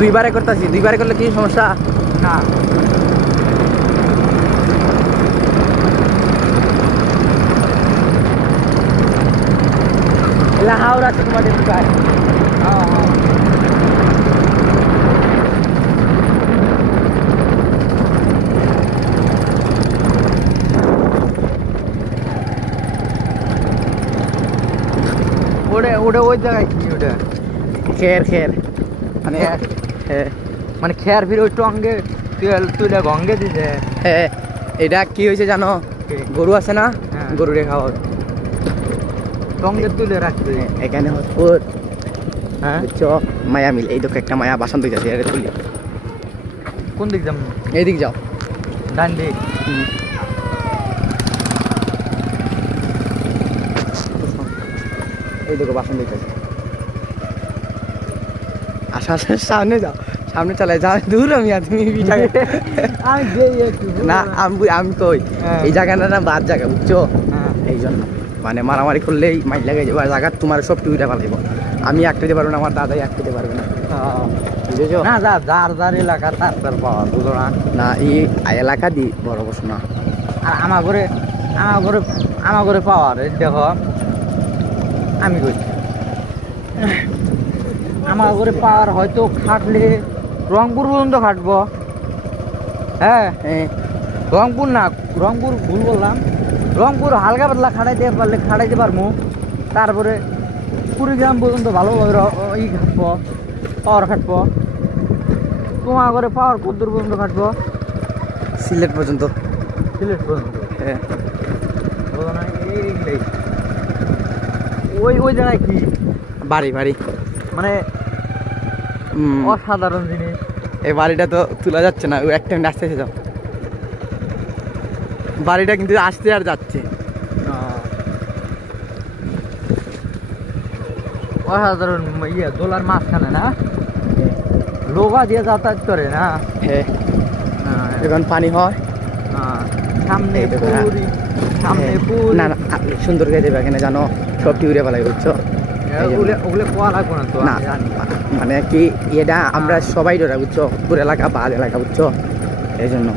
দুইবারে করতেছি, দুইবারে করলে কি সমস্যা? না হাওড়া আছে তোমাদের দুইবার। ওটা ওটা ওই জায়গায় কি ওটা খের খের মানে হ্যাঁ মানে খেয়ার ফিরে ওই টঙ্গে তুলে গঙ্গে দিছে। হ্যাঁ, এটা কি হয়েছে জানো? গরু আছে না, হ্যাঁ। গরু রেখা হবে টঙ্গে তুলে রাখছে। এখানে হচ্ছে হ্যাঁ বুঝছো, মায়া মিল এই দেখো একটা মায়া বাসন দিতেছে, এটা তুলি। কোন দিক যাম? এইদিক যাও। ডান দিক। এই দেখো বাসন দিতেছে। আচ্ছা আচ্ছা, সামনে যাও, সামনে চলে যাও। দূর আমি তুমি আমি যেই একটু না, আমি কই হ্যাঁ। এই জায়গাটা না বাদ জায়গা বুঝছো, হ্যাঁ। এই জন্য মানে মারামারি করলেই মাইল লাগে যাবে জায়গা, তোমার সব টুইটা পালাইব। আমি একটা দিতে পারবো না, আমার দাদাই একটা দিতে পারবে না, বুঝেছো? না যার যার এলাকা তার পাওয়া বুঝো না। না এই এলাকা দি বড় বসো না। আর আমার ঘরে পাওয়ার এই দেখো আমি কই আমার ঘরে পাওয়ার হয়তো খাটলে রংপুর পর্যন্ত খাটবো। হ্যাঁ হ্যাঁ, রংপুর না, রংপুর ভুল বললাম, রংপুর হালকা পাতলা খাটাইতে পারবো। তারপরে কুড়িগ্রাম পর্যন্ত ভালোভাবে খাটবো, পাওয়ার খাটবো। তোমার ঘরে পাওয়ার কদ্দূর পর্যন্ত খাটবো? সিলেট পর্যন্ত। সিলেট পর্যন্ত। হ্যাঁ, বুঝো না, এই ওই ওই জায়গায় কি বাড়ি বাড়ি মানে অসাধারণ জিনিস। এই বাড়িটা তো তোলা যাচ্ছে না, ওই একটা মিনিট আসতে যাও। বাড়িটা কিন্তু আসতে আর যাচ্ছে। অসাধারণ দোলার মাঝখানে না, লোগা দিয়ে যাতায়াত করে না। হ্যাঁ, যখন পানি হয় সামনে এই দেখো, পুরি, সামনে হ্যাঁ। পুরি। না না, সুন্দর করে দেবে এখানে জানো, সব টিউরে পালাই বুঝছো। এই জন্য। ওগুলো কোয়া লাগবো না তো, না আমি জানি। মানে কি এটা আমরা সবাই ডরা বুঝছো, পুরো এলাকা পাহাড় এলাকা বুঝছো, এই জন্য।